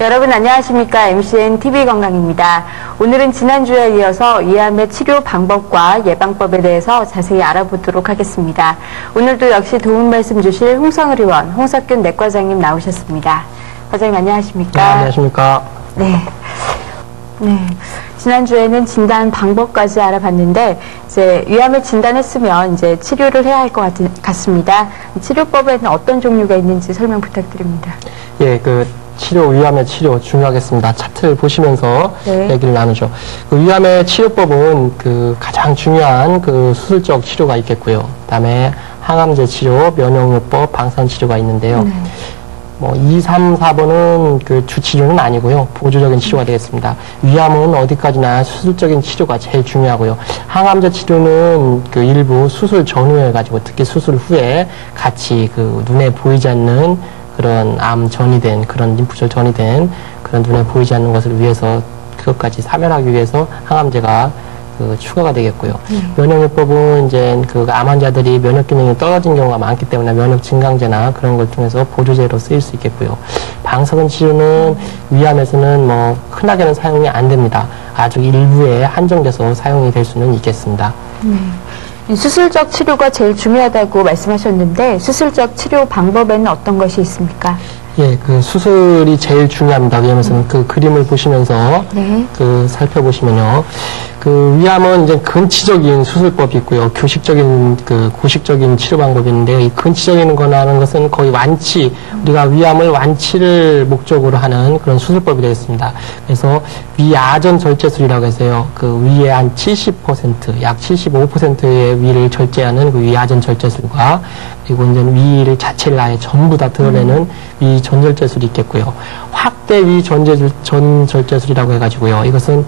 여러분 안녕하십니까? MCN TV건강입니다. 오늘은 지난주에 이어서 위암의 치료 방법과 예방법에 대해서 자세히 알아보도록 하겠습니다. 오늘도 역시 도움 말씀 주실 홍성을 의원, 홍석균 내과장님 나오셨습니다. 과장님 안녕하십니까? 네, 안녕하십니까? 네. 지난주에는 진단 방법까지 알아봤는데, 이제 위암을 진단했으면 이제 치료를 해야 할 것 같습니다. 치료법에는 어떤 종류가 있는지 설명 부탁드립니다. 예, 위암의 치료 중요하겠습니다. 차트를 보시면서 얘기를 나누죠. 위암의 치료법은 가장 중요한 수술적 치료가 있겠고요. 그다음에 항암제 치료, 면역요법, 방사선 치료가 있는데요. 2, 3, 4번은 주치료는 아니고요. 보조적인 치료가 되겠습니다. 위암은 어디까지나 수술적인 치료가 제일 중요하고요. 항암제 치료는 일부 수술 전후에 가지고, 특히 수술 후에 같이 눈에 보이지 않는 그런 암 전이된, 그런 림프절 전이된 그런 눈에 보이지 않는 것을 위해서, 그것까지 사멸하기 위해서 항암제가 추가가 되겠고요. 면역요법은 이제 암 환자들이 면역 기능이 떨어진 경우가 많기 때문에 면역 증강제나 그런 걸 통해서 보조제로 쓰일 수 있겠고요. 방사선 치료는 위암에서는 흔하게는 사용이 안 됩니다. 아주 일부에 한정돼서 사용이 될 수는 있겠습니다. 수술적 치료가 제일 중요하다고 말씀하셨는데, 수술적 치료 방법에는 어떤 것이 있습니까? 예, 수술이 제일 중요합니다. 위암에서는 그림을 보시면서 살펴보시면요. 위암은 이제 근치적인 수술법이 있고요. 교식적인, 고식적인 치료 방법이 있는데요. 이 근치적인 거라는 것은 거의 완치, 우리가 위암을 완치를 목적으로 하는 그런 수술법이 되겠습니다. 그래서 위아전 절제술이라고 해서요. 위에 한 70%, 약 75%의 위를 절제하는 위아전 절제술과, 그리고 이제 위를 자체를 아예 전부 다 드러내는 위 전절제술이 있겠고요. 확대 위 전절제술이라고 해가지고요. 이것은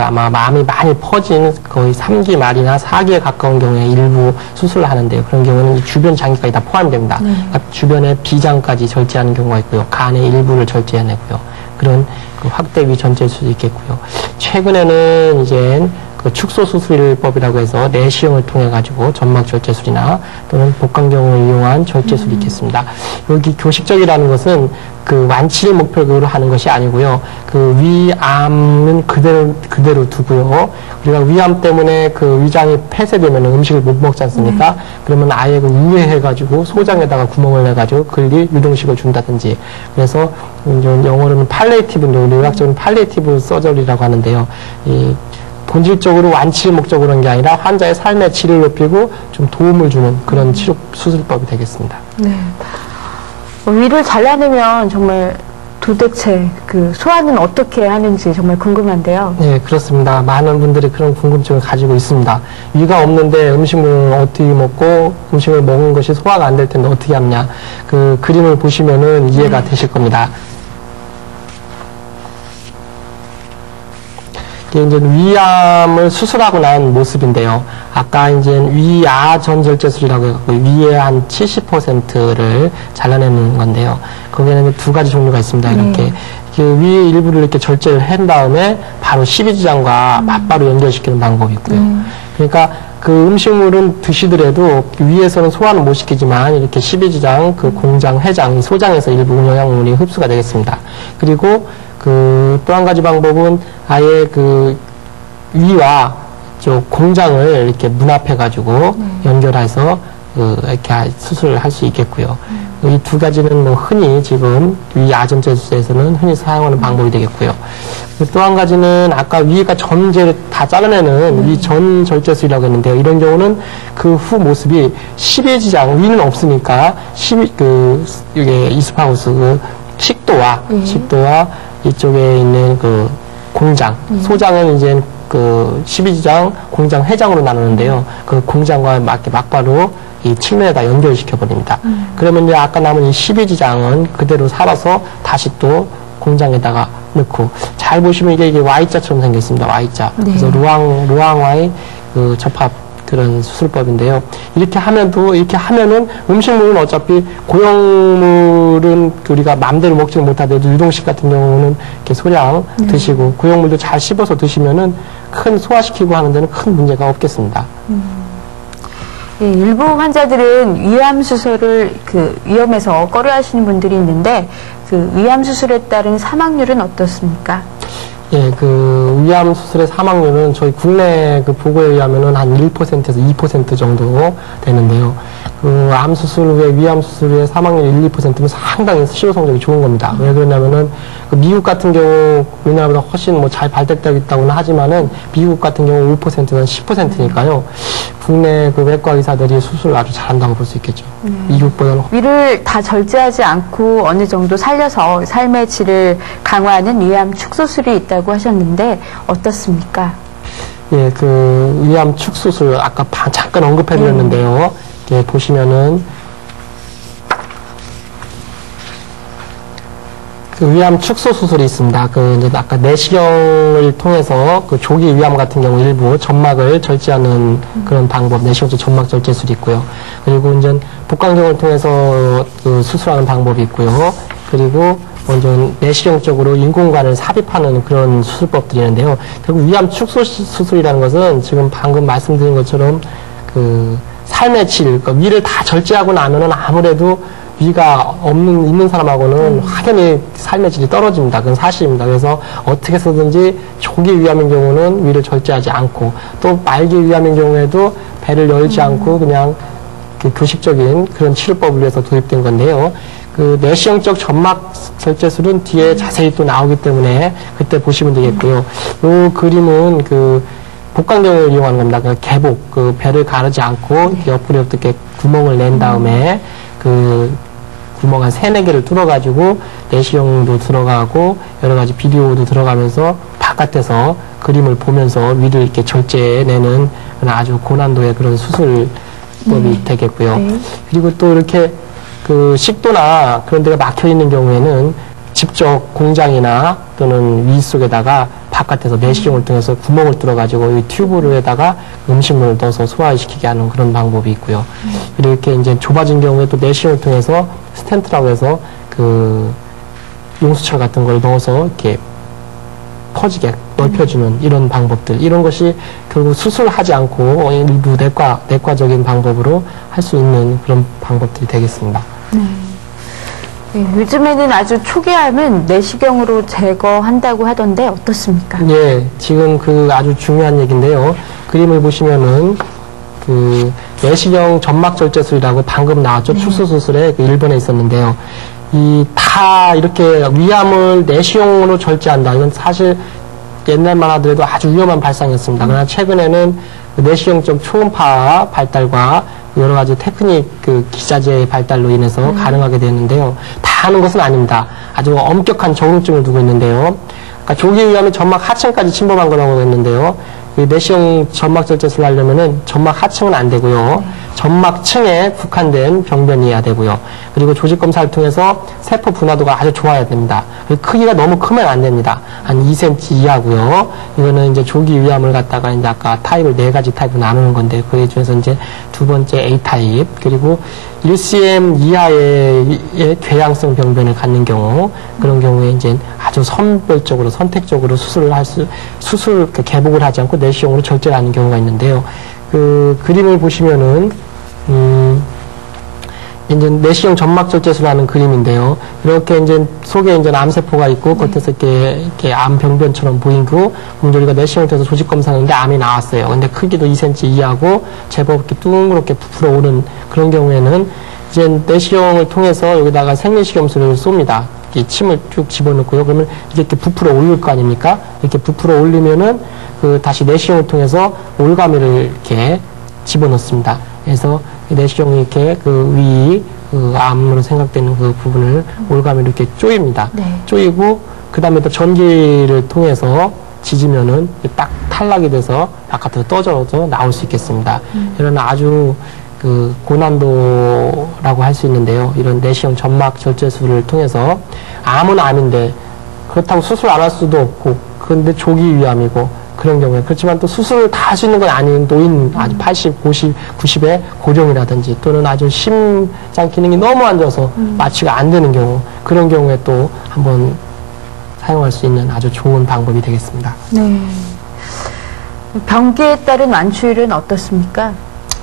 아마 암이 많이 퍼진 거의 3기 말이나 4기에 가까운 경우에 일부 수술을 하는데요. 그런 경우는 주변 장기까지 다 포함됩니다. 그러니까 주변의 비장까지 절제하는 경우가 있고요. 간의 일부를 절제해내고요. 그런 확대 위 전절제술이 있겠고요. 최근에는 이제 축소수술법이라고 해서 내시경을 통해 가지고 점막 절제술이나 또는 복강경을 이용한 절제술이 있겠습니다. 여기 교식적이라는 것은 완치를 목표로 하는 것이 아니고요. 위암은 그대로 두고요. 우리가 위암 때문에 위장이 폐쇄되면 음식을 못 먹지 않습니까? 그러면 아예 우회해가지고 소장에다가 구멍을 내가지고 유동식을 준다든지. 그래서 영어로는 팔리에이티브인데, 의학적으로는 팔리에이티브 서저리라고 하는데요. 본질적으로 완치를 목적으로 한 게 아니라 환자의 삶의 질을 높이고 좀 도움을 주는 그런 수술법이 되겠습니다. 네. 위를 잘라내면 정말 도대체 소화는 어떻게 하는지 정말 궁금한데요. 네, 그렇습니다. 많은 분들이 그런 궁금증을 가지고 있습니다. 위가 없는데 음식을 어떻게 먹고 음식을 먹은 것이 소화가 안 될 텐데 어떻게 하느냐. 그림을 보시면은 이해가 되실 겁니다. 이게 이제 위암을 수술하고 난 모습인데요. 아까 이제 위아전절제술이라고 해서 위에 한 70%를 잘라내는 건데요. 거기에는 두 가지 종류가 있습니다. 이렇게 위 일부를 이렇게 절제를 한 다음에 바로 십이지장과 맞바로 연결시키는 방법이 있고요. 그러니까 음식물은 드시더라도 위에서는 소화는 못 시키지만 이렇게 십이지장, 공장, 회장, 소장에서 일부 영양분이 흡수가 되겠습니다. 그리고 또 한 가지 방법은 아예 위와 공장을 이렇게 문합해가지고 연결해서 이렇게 수술을 할 수 있겠고요. 이 두 가지는 흔히 지금 위아전제술에서는 흔히 사용하는 방법이 되겠고요. 또 한 가지는 아까 위가 전제를 다 잘라내는 위전절제술이라고 했는데요. 이런 경우는 후 모습이 십이지장, 위는 없으니까 이게 이스파우스 식도와 이쪽에 있는 공장, 소장은 이제 십이지장, 공장, 회장으로 나누는데요. 공장과 막바로 이 측면에다 연결시켜버립니다. 그러면 이제 아까 남은 이 십이지장은 그대로 살아서 다시 또 공장에다가 넣고, 잘 보시면 이게 Y자처럼 생겼습니다. Y자. 그래서 루앙와의 접합 그런 수술법인데요. 이렇게 하면은 음식물은 어차피 고용물은 우리가 마음대로 먹지는 못하더라도 유동식 같은 경우는 이렇게 소량 드시고 고용물도 잘 씹어서 드시면은 큰 소화시키고 하는 데는 큰 문제가 없겠습니다. 예, 일부 환자들은 위암 수술을 위험해서 꺼려하시는 분들이 있는데 그 위암 수술에 따른 사망률은 어떻습니까? 예, 그 위암 수술의 사망률은 저희 국내 그 보고에 의하면은 한 1%에서 2% 정도 되는데요. 그 암 수술 후에 위암 수술 후에 사망률 1, 2%는 상당히 치료 성적이 좋은 겁니다. 왜 그러냐면은 그 미국 같은 경우 우리나라보다 훨씬 뭐 잘 발달되어 있다고는 하지만은 미국 같은 경우 5%는 10%니까요. 국내 그 외과 의사들이 수술을 아주 잘한다고 볼 수 있겠죠. 미국보다는. 위를 다 절제하지 않고 어느 정도 살려서 삶의 질을 강화하는 위암 축소술이 있다고 하셨는데 어떻습니까? 예, 그 위암 축소술 아까 잠깐 언급해드렸는데요. 예, 보시면은 그 위암 축소 수술이 있습니다. 그 이제 아까 내시경을 통해서 그 조기 위암 같은 경우 일부 점막을 절제하는 그런 방법, 내시경적 점막 절제술이 있고요. 그리고 이제 복강경을 통해서 그 수술하는 방법이 있고요. 그리고 먼저 내시경적으로 인공관을 삽입하는 그런 수술법들이 있는데요. 결국 위암 축소 수술이라는 것은 지금 방금 말씀드린 것처럼 그 삶의 질, 그러니까 위를 다 절제하고 나면은 아무래도 위가 있는 사람하고는 확연히 삶의 질이 떨어집니다. 그건 사실입니다. 그래서 어떻게 해서든지 조기 위암인 경우는 위를 절제하지 않고 또 말기 위암인 경우에도 배를 열지 않고 그냥 그 교식적인 그런 치료법을 위해서 도입된 건데요. 그 내시경적 점막 절제술은 뒤에 자세히 또 나오기 때문에 그때 보시면 되겠고요. 이 그림은 그 복강경을 이용하는 겁니다. 그 개복, 그 배를 가르지 않고 옆으로 이렇게 구멍을 낸 다음에 그 구멍 한 3-4개를 뚫어가지고 내시경도 들어가고 여러 가지 비디오도 들어가면서 바깥에서 그림을 보면서 위를 이렇게 절제해내는 아주 고난도의 그런 수술법이 되겠고요. 그리고 또 이렇게 그 식도나 그런 데가 막혀 있는 경우에는 직접 공장이나 또는 위 속에다가 바깥에서 내시경을 통해서 구멍을 뚫어가지고 이 튜브에다가 음식물을 넣어서 소화시키게 하는 그런 방법이 있고요. 이렇게 이제 좁아진 경우에 또 내시경을 통해서 스텐트라고 해서 그 용수철 같은 걸 넣어서 이렇게 퍼지게 넓혀주는 이런 방법들, 이런 것이 결국 수술하지 않고 일부 내과적인 방법으로 할 수 있는 그런 방법들이 되겠습니다. 요즘에는 아주 초기암은 내시경으로 제거한다고 하던데 어떻습니까? 예, 지금 그 아주 중요한 얘기인데요. 그림을 보시면은 그 내시경 점막 절제술이라고 방금 나왔죠. 축소 수술에 그 일본에 있었는데요. 다 이렇게 위암을 내시경으로 절제한다. 이건 사실 옛날만 하더라도 아주 위험한 발상이었습니다. 그러나 최근에는 그 내시경적 초음파 발달과 여러 가지 테크닉 그 기자재의 발달로 인해서 가능하게 되는데요. 다 하는 것은 아닙니다. 아주 엄격한 적응증을 두고 있는데요. 그러니까 조기 위암이 점막 하층까지 침범한 거라고 했는데요. 그 내시경 점막 절제술을 하려면은 점막 하층은 안 되고요. 점막층에 국한된 병변이어야 되고요. 그리고 조직 검사를 통해서 세포 분화도가 아주 좋아야 됩니다. 크기가 너무 크면 안 됩니다. 한 2cm 이하고요. 이거는 이제 조기 위암을 갖다가 이제 아까 타입을 4가지 타입으로 나누는 건데 그 중에서 이제 두 번째 A 타입 그리고 1cm 이하의 궤양성 병변을 갖는 경우 그런 경우에 이제 아주 선별적으로 선택적으로 수술 개복을 하지 않고 내시경으로 절제를 하는 경우가 있는데요. 그 그림을 보시면은 이제 내시경 점막 절제술하는 그림인데요. 이렇게 이제 속에 이제 암세포가 있고 겉에서 이렇게 암 병변처럼 보이고 공조리가 내시경을 통해서 조직 검사하는데 암이 나왔어요. 근데 크기도 2cm 이하고 제법 이렇게 둥그렇게 부풀어 오른 그런 경우에는 이제 내시경을 통해서 여기다가 생리식염수를 쏩니다. 이 침을 쭉 집어넣고요. 그러면 이렇게 부풀어 올릴 거 아닙니까? 이렇게 부풀어 올리면은 그 다시 내시경을 통해서 올가미를 이렇게 집어넣습니다. 그래서 내시경이 이렇게 그 암으로 생각되는 그 부분을 올가미로 이렇게 쪼입니다. 쪼이고 그 다음에 또 전기를 통해서 지지면은 딱 탈락이 돼서 바깥으로 떠져서 나올 수 있겠습니다. 이런 아주 그 고난도라고 할 수 있는데요. 이런 내시경 점막 절제술을 통해서 암은 암인데 그렇다고 수술 안 할 수도 없고 그런데 조기 위암이고 그런 경우에 그렇지만 또 수술을 다 할 수 있는 건 아닌 노인 아주 80, 50, 90의 고령이라든지 또는 아주 심장 기능이 너무 안 좋아서 마취가 안 되는 경우 그런 경우에 또 한번 사용할 수 있는 아주 좋은 방법이 되겠습니다. 네. 병기에 따른 완치율은 어떻습니까?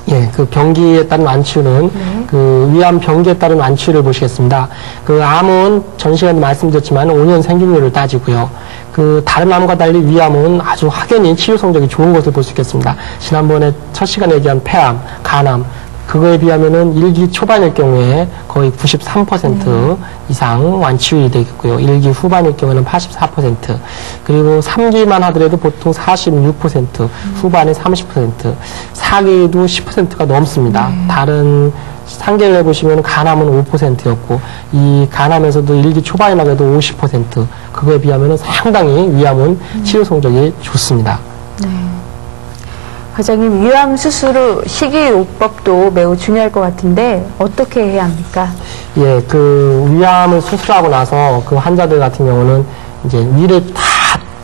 예, 그 병기에 따른 완치율은 그 위암 병기에 따른 완치율을 보시겠습니다. 그 암은 전 시간에 말씀드렸지만 5년 생존율을 따지고요. 그 다른 암과 달리 위암은 아주 확연히 치료 성적이 좋은 것을 볼 수 있겠습니다. 지난번에 첫 시간에 얘기한 폐암, 간암 그거에 비하면은 1기 초반일 경우에 거의 93% 이상 완치율이 되겠고요. 1기 후반일 경우에는 84%, 그리고 3기만 하더라도 보통 46%, 후반에 30%, 4기도 10%가 넘습니다. 다른 상계를 해보시면 간암은 5%였고, 이 간암에서도 1기 초반이라고 해도 50%, 그거에 비하면 상당히 위암은 치료 성적이 좋습니다. 네. 과장님, 위암 수술 후 식이요법도 매우 중요할 것 같은데 어떻게 해야 합니까? 예, 그 위암을 수술하고 나서 그 환자들 같은 경우는 이제 위를 다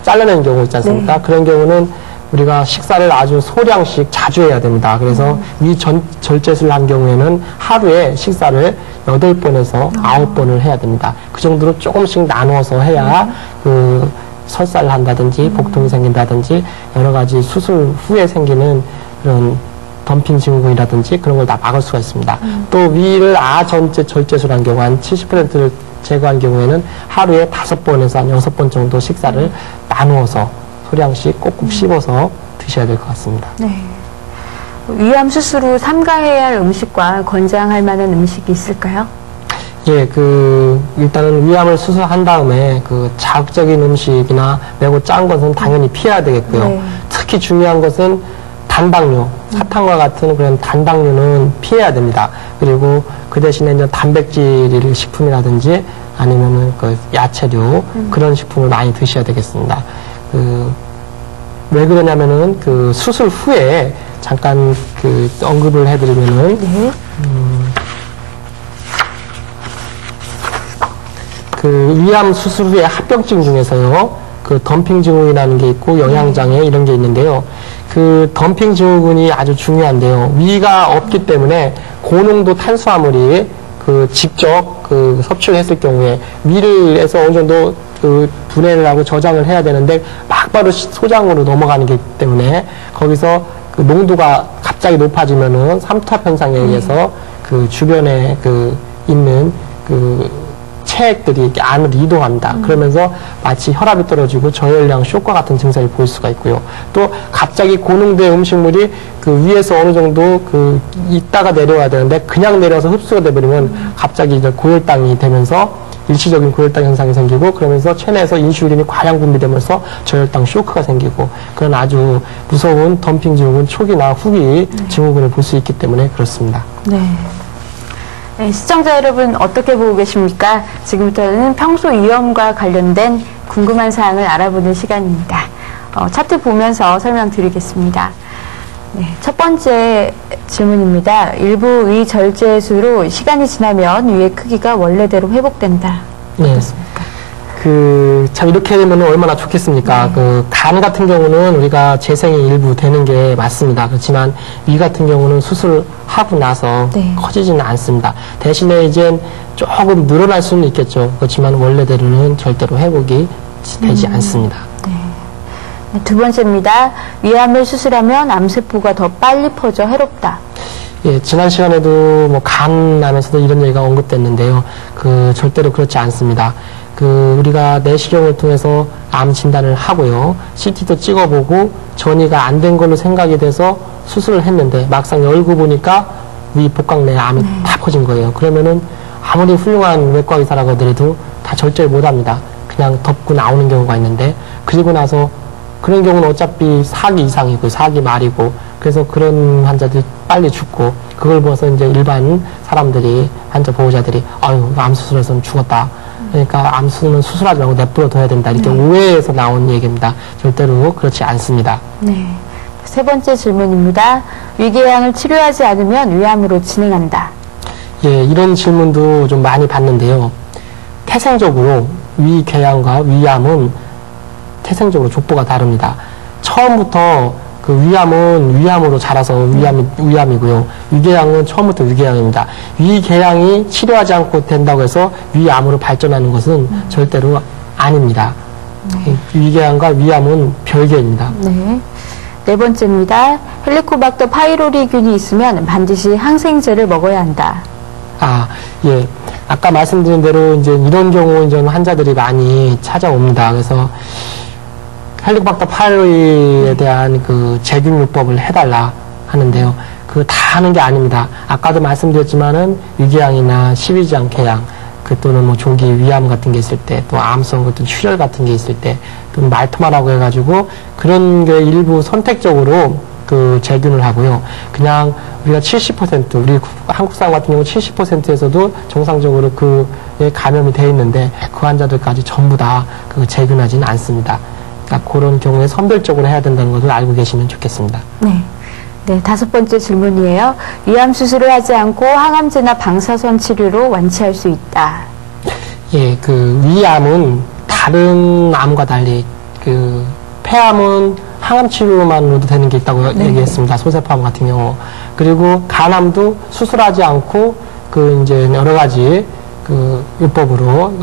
잘라내는 경우 있지 않습니까? 네. 그런 경우는 우리가 식사를 아주 소량씩 자주 해야 됩니다. 그래서 위 절제술을 한 경우에는 하루에 식사를 8번에서 9번을 해야 됩니다. 그 정도로 조금씩 나눠서 해야 그 설사를 한다든지 복통이 생긴다든지 여러 가지 수술 후에 생기는 그런 덤핑 증후군이라든지 그런 걸 다 막을 수가 있습니다. 또 위를 전체 절제술을 한 경우 한 70%를 제거한 경우에는 하루에 5번에서 한 6번 정도 식사를 나누어서 소량씩 꼭꼭 씹어서 드셔야 될 것 같습니다. 네. 위암 수술 후 삼가해야 할 음식과 권장할 만한 음식이 있을까요? 예, 일단은 위암을 수술한 다음에 자극적인 음식이나 매우 짠 것은 당연히 피해야 되겠고요. 네. 특히 중요한 것은 단당류, 사탕과 같은 그런 단당류는 피해야 됩니다. 그리고 그 대신에 이제 단백질 식품이라든지 아니면은 야채류, 그런 식품을 많이 드셔야 되겠습니다. 왜 그러냐면은 수술 후에 잠깐 언급을 해드리면은, 네. 위암 수술 후에 합병증 중에서요, 덤핑 증후군이라는 게 있고 영양장애 이런 게 있는데요. 덤핑 증후군이 아주 중요한데요. 위가 없기 때문에 고농도 탄수화물이 직접 섭취를 했을 경우에 위를 해서 어느 정도 분해를 하고 저장을 해야 되는데 막바로 소장으로 넘어가는 게 있기 때문에 거기서 농도가 갑자기 높아지면은 삼투압 현상에 의해서 주변에 있는 체액들이 이렇게 안으로 이동합니다. 그러면서 마치 혈압이 떨어지고 저혈량 쇼크와 같은 증상을 보일 수가 있고요. 또 갑자기 고농도의 음식물이 위에서 어느 정도 있다가 내려와야 되는데 그냥 내려와서 흡수가 돼버리면 갑자기 이제 고혈당이 되면서 일시적인 고혈당 현상이 생기고 그러면서 체내에서 인슐린이 과량 분비되면서 저혈당 쇼크가 생기고 그런 아주 무서운 덤핑 증후군 초기나 후기 증후군을 볼 수 있기 때문에 그렇습니다. 네. 네, 시청자 여러분 어떻게 보고 계십니까? 지금부터는 평소 위험과 관련된 궁금한 사항을 알아보는 시간입니다. 차트 보면서 설명드리겠습니다. 네, 첫 번째 질문입니다. 일부 위 절제술로 시간이 지나면 위의 크기가 원래대로 회복된다. 어떻습니까? 참 이렇게 되면 얼마나 좋겠습니까? 간 같은 경우는 우리가 재생이 일부 되는 게 맞습니다. 그렇지만 위 같은 경우는 수술하고 나서 커지지는 않습니다. 대신에 이제 조금 늘어날 수는 있겠죠. 그렇지만 원래대로는 절대로 회복이 되지 않습니다. 네, 두 번째입니다. 위암을 수술하면 암세포가 더 빨리 퍼져 해롭다. 예, 지난 시간에도 간암에서도 이런 얘기가 언급됐는데요. 절대로 그렇지 않습니다. 우리가 내시경을 통해서 암 진단을 하고요. CT도 찍어보고 전이가 안 된 걸로 생각이 돼서 수술을 했는데 막상 열고 보니까 위 복강 내에 암이 다 퍼진 거예요. 그러면은 아무리 훌륭한 외과 의사라고 하더라도 다 절제를 못 합니다. 그냥 덮고 나오는 경우가 있는데 그리고 나서 그런 경우는 어차피 4기 이상이고 4기 말이고 그래서 그런 환자들이 빨리 죽고 그걸 보고서 이제 일반 사람들이 환자 보호자들이 아유 암 수술해서는 죽었다. 그러니까 암 수술은 수술하지 말고 내버려둬야 된다. 이렇게 오해에서 나온 얘기입니다. 절대로 그렇지 않습니다. 네. 세 번째 질문입니다. 위궤양을 치료하지 않으면 위암으로 진행한다. 예, 이런 질문도 좀 많이 받는데요. 태생적으로 위궤양과 위암은 태생적으로 족보가 다릅니다. 처음부터 위암은 위암으로 자라서 위암이고요. 위궤양은 처음부터 위궤양입니다. 위궤양이 치료하지 않고 된다고 해서 위암으로 발전하는 것은 절대로 아닙니다. 위궤양과 위암은 별개입니다. 네. 네 번째입니다. 헬리코박터 파이로리균이 있으면 반드시 항생제를 먹어야 한다. 예. 아까 말씀드린 대로 이제 이런 경우 이제 환자들이 많이 찾아옵니다. 그래서 헬리코박터 파이로리에 대한 그 제균요법을 해달라 하는데요. 그거 다 하는 게 아닙니다. 아까도 말씀드렸지만은 위궤양이나 십이지장 궤양, 또는 뭐 조기 위암 같은 게 있을 때, 또 암성 같은 출혈 같은 게 있을 때, 또는 말토마라고 해가지고 그런 게 일부 선택적으로 그 제균을 하고요. 그냥 우리가 70%, 우리 한국 사람 같은 경우 70%에서도 정상적으로 그에 감염이 돼 있는데 그 환자들까지 전부 다 그 제균하지는 않습니다. 그러니까 그런 경우에 선별적으로 해야 된다는 것을 알고 계시면 좋겠습니다. 네. 네, 5번째 질문이에요. 위암 수술을 하지 않고 항암제나 방사선 치료로 완치할 수 있다. 예, 그 위암은 다른 암과 달리 그 폐암은 항암 치료만으로도 되는 게 있다고 얘기했습니다. 소세포암 같은 경우. 그리고 간암도 수술하지 않고 그 이제 여러 가지 그 요법으로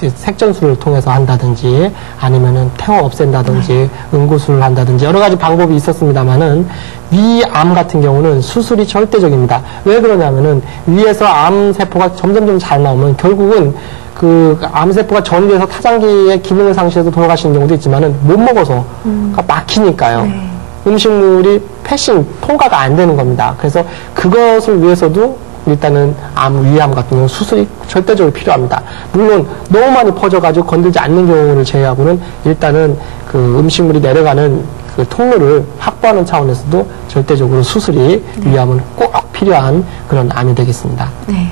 색전술을 통해서 한다든지 아니면은 태워 없앤다든지 응고술을 한다든지 여러 가지 방법이 있었습니다만은 위암 같은 경우는 수술이 절대적입니다. 왜 그러냐면은 위에서 암세포가 점점점 잘 나오면 결국은 그 암세포가 전이돼서 타장기의 기능을 상실해서 돌아가시는 경우도 있지만은 못 먹어서 그러니까 막히니까요. 네. 음식물이 패싱, 통과가 안 되는 겁니다. 그래서 그것을 위해서도 일단은 위암 같은 경우 수술이 절대적으로 필요합니다. 물론 너무 많이 퍼져가지고 건들지 않는 경우를 제외하고는 일단은 그 음식물이 내려가는 그 통로를 확보하는 차원에서도 절대적으로 수술이 위암은 꼭 필요한 그런 암이 되겠습니다. 네.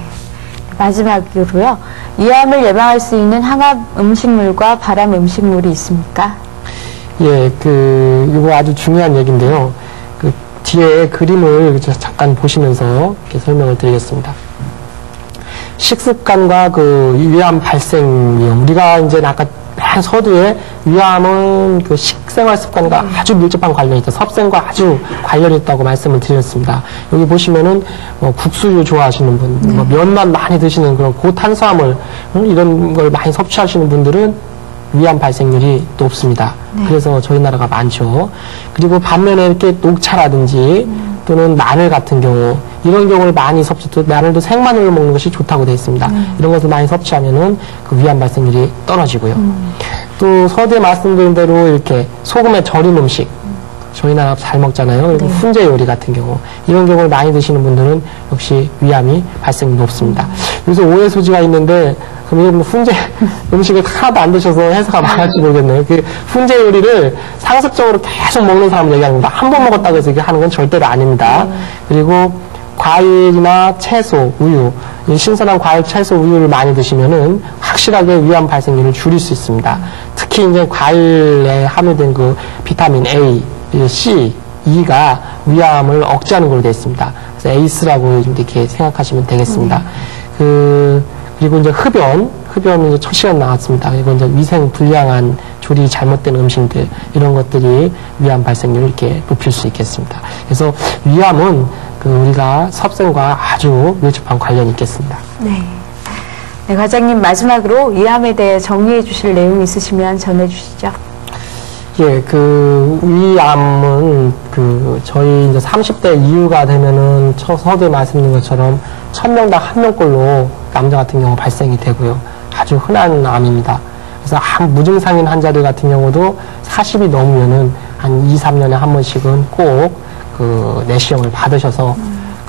마지막으로요. 위암을 예방할 수 있는 항암 음식물과 발암 음식물이 있습니까? 예, 이거 아주 중요한 얘기인데요. 그 뒤에 그림을 잠깐 보시면서 이렇게 설명을 드리겠습니다. 식습관과 그 위암 발생 위험. 우리가 이제 아까 맨 서두에 위암은 그 식생활 습관과 아주 밀접한 관련이 있다. 섭생과 아주 관련이 있다고 말씀을 드렸습니다. 여기 보시면은 국수류 좋아하시는 분, 면만 많이 드시는 그런 고탄수화물 이런 걸 많이 섭취하시는 분들은 위암 발생률이 높습니다. 그래서 저희 나라가 많죠. 그리고 반면에 이렇게 녹차라든지 또는 마늘 같은 경우 이런 경우를 많이 또 마늘도 생마늘을 먹는 것이 좋다고 되어 있습니다. 이런 것을 많이 섭취하면은 그 위암 발생률이 떨어지고요. 또 서두에 말씀드린 대로 이렇게 소금에 절인 음식 저희 나라 잘 먹잖아요. 그리고 훈제 요리 같은 경우 이런 경우를 많이 드시는 분들은 역시 위암이 발생률이 높습니다. 그래서 오해 소지가 있는데 그럼 여러분 훈제 음식을 하나도 안 드셔서 해서가 많을지 모르겠네요. 그 훈제 요리를 상습적으로 계속 먹는 사람 얘기합니다. 한 번 먹었다고 해서 이게 하는 건 절대로 아닙니다. 그리고 과일이나 채소, 우유, 신선한 과일, 채소, 우유를 많이 드시면은 확실하게 위암 발생률을 줄일 수 있습니다. 특히 이제 과일에 함유된 그 비타민 A, C, E가 위암을 억제하는 걸로 되어 있습니다. 그래서 에이스라고 이렇게 생각하시면 되겠습니다. 그리고 이제 흡연이 이제 첫 시간 나왔습니다. 그리고 이제 위생 불량한 조리 잘못된 음식들, 이런 것들이 위암 발생률을 이렇게 높일 수 있겠습니다. 그래서 위암은 우리가 섭생과 아주 밀접한 관련이 있겠습니다. 네. 네, 과장님 마지막으로 위암에 대해 정리해 주실 내용 있으시면 전해 주시죠. 예, 위암은 저희 이제 30대 이후가 되면은 서두에 말씀드린 것처럼 1000명당 1명꼴로 남자 같은 경우 발생이 되고요. 아주 흔한 암입니다. 그래서 무증상인 환자들 같은 경우도 40이 넘으면은 한 2, 3년에 한 번씩은 꼭 내시경을 받으셔서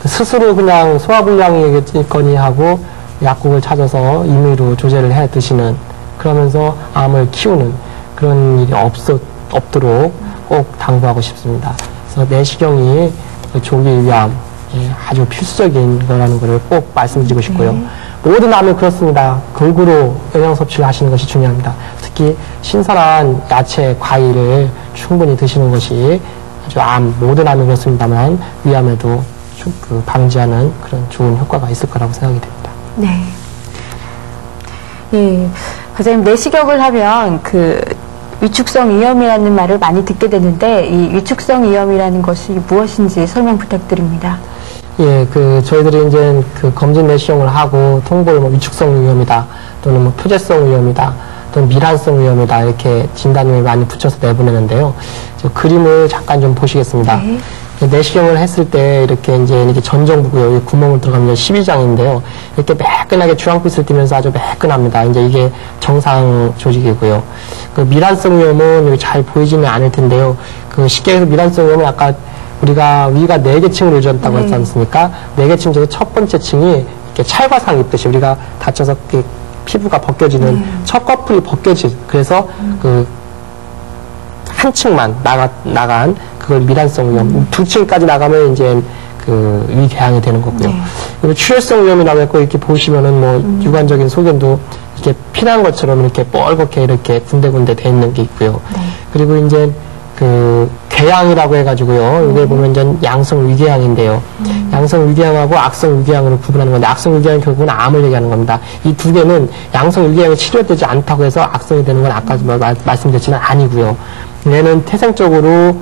스스로 그냥 소화불량이겠거니 하고 약국을 찾아서 임의로 조제를 해 드시는, 그러면서 암을 키우는 그런 일이 없도록 꼭 당부하고 싶습니다. 그래서 내시경이 조기 위암 아주 필수적인 거라는 것을 꼭 말씀드리고 싶고요. 모든 암이 그렇습니다. 골고루 영양 섭취를 하시는 것이 중요합니다. 특히 신선한 야채, 과일을 충분히 드시는 것이 아주 모든 암이 그렇습니다만 위암에도 방지하는 그런 좋은 효과가 있을 거라고 생각이 됩니다. 네. 예, 과장님 내시경을 하면 위축성 위염이라는 말을 많이 듣게 되는데 이 위축성 위염이라는 것이 무엇인지 설명 부탁드립니다. 예, 저희들이 이제 검진 내시경을 하고 통보를 위축성 위염이다, 또는 표재성 위염이다, 또는 미란성 위염이다, 이렇게 진단을 많이 붙여서 내보내는데요. 그림을 잠깐 좀 보시겠습니다. 네. 내시경을 했을 때 이렇게 전정부고요. 구멍을 들어가면 12장인데요. 이렇게 매끈하게 주황빛을 띠면서 아주 매끈합니다. 이제 이게 정상 조직이고요. 그 미란성 위염은 여기 잘 보이지는 않을 텐데요. 그 쉽게 해서 미란성 위염은 아까 우리가 위가 4개 층으로 이루어졌다고 했지 않습니까? 4개 층 중에 첫 번째 층이 이렇게 찰과상 입듯이 우리가 다쳐서 피부가 벗겨지는 첫 거풀이 벗겨지, 그래서 그 한 층만 나간 그걸 미란성 위염, 2층까지 나가면 이제 그 위궤양이 되는 거고요. 그리고 출혈성 위염이라고 했고, 이렇게 보시면은 뭐 육안적인 소견도 이렇게 피난 것처럼 이렇게 뻘겋게 이렇게 군데군데 돼 있는 게 있고요. 그리고 이제 그 궤양이라고 해가지고요. 이걸 보면 이제 양성 위궤양인데요. 양성 위궤양하고 악성 위궤양으로 구분하는 건데, 악성 위궤양은 결국은 암을 얘기하는 겁니다. 이 두 개는 양성 위궤양이 치료되지 않다고 해서 악성이 되는 건 아까 말씀드렸지만 아니고요. 얘는 태생적으로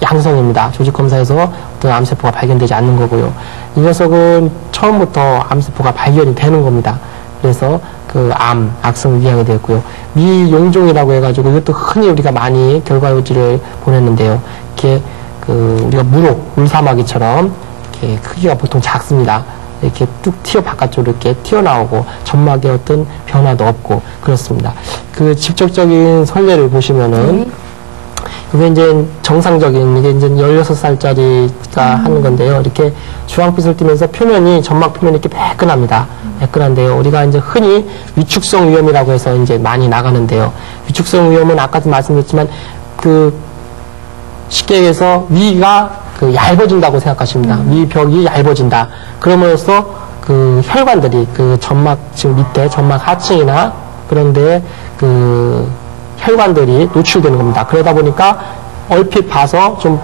양성입니다. 조직 검사에서 어떤 암세포가 발견되지 않는 거고요. 이 녀석은 처음부터 암세포가 발견이 되는 겁니다. 그래서 그 악성 위궤양이 되었고요. 미용종이라고 해가지고 이것도 흔히 우리가 많이 결과유지를 보냈는데요. 이렇게 그 우리가 물사마귀처럼 이렇게 크기가 보통 작습니다. 이렇게 뚝 튀어 바깥쪽으로 이렇게 튀어나오고 점막에 어떤 변화도 없고 그렇습니다. 그 직접적인 선례를 보시면은 이게 이제 정상적인, 이게 이제 16살짜리가 하는 건데요. 이렇게 주황빛을 띠면서 표면이, 점막 표면이 이렇게 매끈합니다. 매끈한데요. 우리가 이제 흔히 위축성 위염이라고 해서 이제 많이 나가는데요. 위축성 위염은 아까도 말씀드렸지만, 그, 쉽게 얘기해서 위가 그 얇아진다고 생각하십니다. 위 벽이 얇아진다. 그러면서 그 혈관들이 그 점막층 밑에, 점막 하층이나 그런데 그 혈관들이 노출되는 겁니다. 그러다 보니까 얼핏 봐서 좀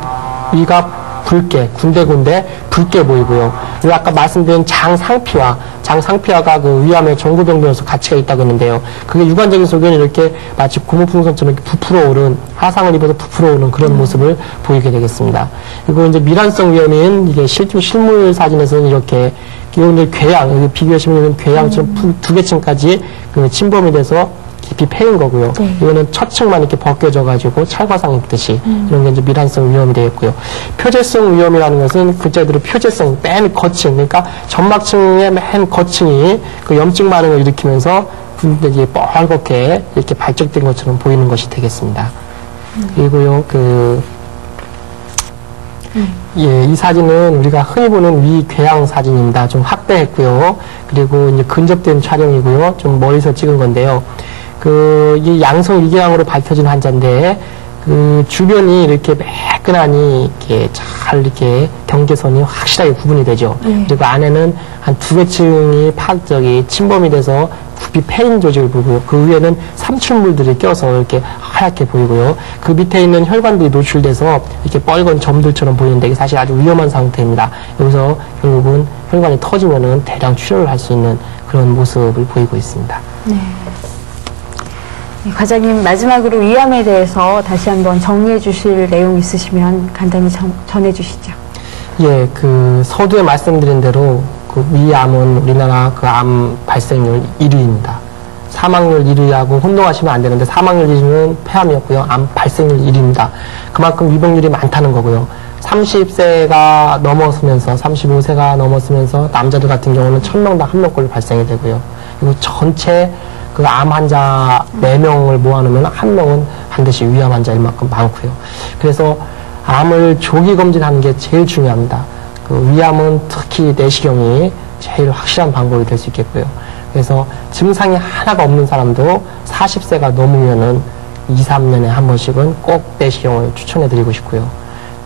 위가 붉게, 군데군데 붉게 보이고요. 그리고 아까 말씀드린 장상피화가 그 위암의 전구병변에서 가치가 있다고 했는데요. 그게 육안적인 소견이 이렇게 마치 고무풍선처럼 이렇게 부풀어 오른, 화상을 입어서 부풀어 오는 그런 모습을 보이게 되겠습니다. 그리고 이제 미란성 위염인 이게 실물 사진에서는 이렇게 이거는 궤양, 여기 비교하시면 궤양처럼 2개 층까지 그 침범이 돼서 깊이 패인 거고요. 이거는 첫 층만 이렇게 벗겨져가지고 찰과상 입듯이 이런 게 이제 미란성 위염이 되겠고요. 표재성 위염이라는 것은 글자대로 표재성, 맨 거층, 그러니까 점막층의 맨 거층이 그 염증 반응을 일으키면서 군데기 뻘겋게 이렇게 발적된 것처럼 보이는 것이 되겠습니다. 그리고요, 이 사진은 우리가 흔히 보는 위궤양 사진입니다. 좀 확대했고요. 그리고 이제 근접된 촬영이고요. 좀 멀리서 찍은 건데요. 이 양성 위궤양으로 밝혀진 환자인데, 그 주변이 이렇게 매끈하니 이렇게 잘 이렇게 경계선이 확실하게 구분이 되죠. 그리고 안에는 한 2개 층이 침범이 돼서 굽이 패인 조직을 보고요. 그 위에는 삼출물들이 껴서 이렇게 하얗게 보이고요. 그 밑에 있는 혈관들이 노출돼서 이렇게 뻘건 점들처럼 보이는데, 이게 사실 아주 위험한 상태입니다. 여기서 결국은 혈관이 터지면은 대량 출혈을 할 수 있는 그런 모습을 보이고 있습니다. 네. 과장님, 마지막으로 위암에 대해서 다시 한번 정리해 주실 내용 있으시면 간단히 전해 주시죠. 예, 그 서두에 말씀드린 대로 그 위암은 우리나라 그 암 발생률 1위입니다. 사망률 1위하고 혼동하시면 안 되는데, 사망률 1위는 폐암이었고요. 암 발생률 1위입니다. 그만큼 위병률이 많다는 거고요. 30세가 넘었으면서, 35세가 넘었으면서 남자들 같은 경우는 1000명당 1명꼴로 발생이 되고요. 그리고 전체 그 암 환자 4명을 모아놓으면 1명은 반드시 위암 환자일 만큼 많고요. 그래서 암을 조기 검진하는 게 제일 중요합니다. 그 위암은 특히 내시경이 제일 확실한 방법이 될 수 있겠고요. 그래서 증상이 하나가 없는 사람도 40세가 넘으면은 2, 3년에 한 번씩은 꼭 내시경을 추천해드리고 싶고요.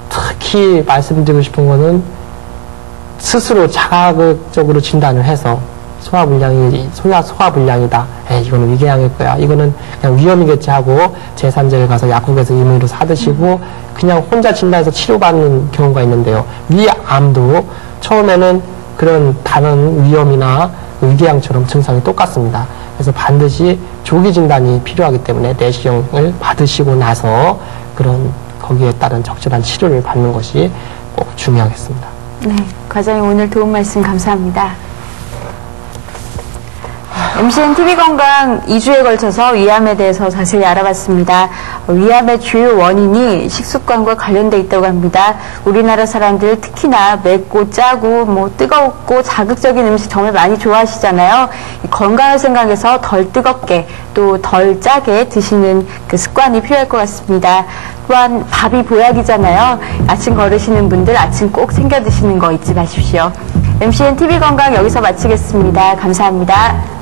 특히 말씀드리고 싶은 거는 스스로 자가적으로 진단을 해서 소화불량이다. 이거는 위궤양일 거야. 이거는 그냥 위험이겠지 하고 제산제를 가서 약국에서 임의로 사드시고 그냥 혼자 진단해서 치료받는 경우가 있는데요. 위암도 처음에는 그런 다른 위염이나 위궤양처럼 증상이 똑같습니다. 그래서 반드시 조기 진단이 필요하기 때문에 내시경을 받으시고 나서 거기에 따른 적절한 치료를 받는 것이 꼭 중요하겠습니다. 네, 과장님 오늘 도움 말씀 감사합니다. MCN TV건강 2주에 걸쳐서 위암에 대해서 자세히 알아봤습니다. 위암의 주요 원인이 식습관과 관련돼 있다고 합니다. 우리나라 사람들 특히나 맵고 짜고 뜨겁고 자극적인 음식 정말 많이 좋아하시잖아요. 건강을 생각해서 덜 뜨겁게 또 덜 짜게 드시는 그 습관이 필요할 것 같습니다. 또한 밥이 보약이잖아요. 아침 걸으시는 분들 아침 꼭 챙겨 드시는 거 잊지 마십시오. MCN TV건강 여기서 마치겠습니다. 감사합니다.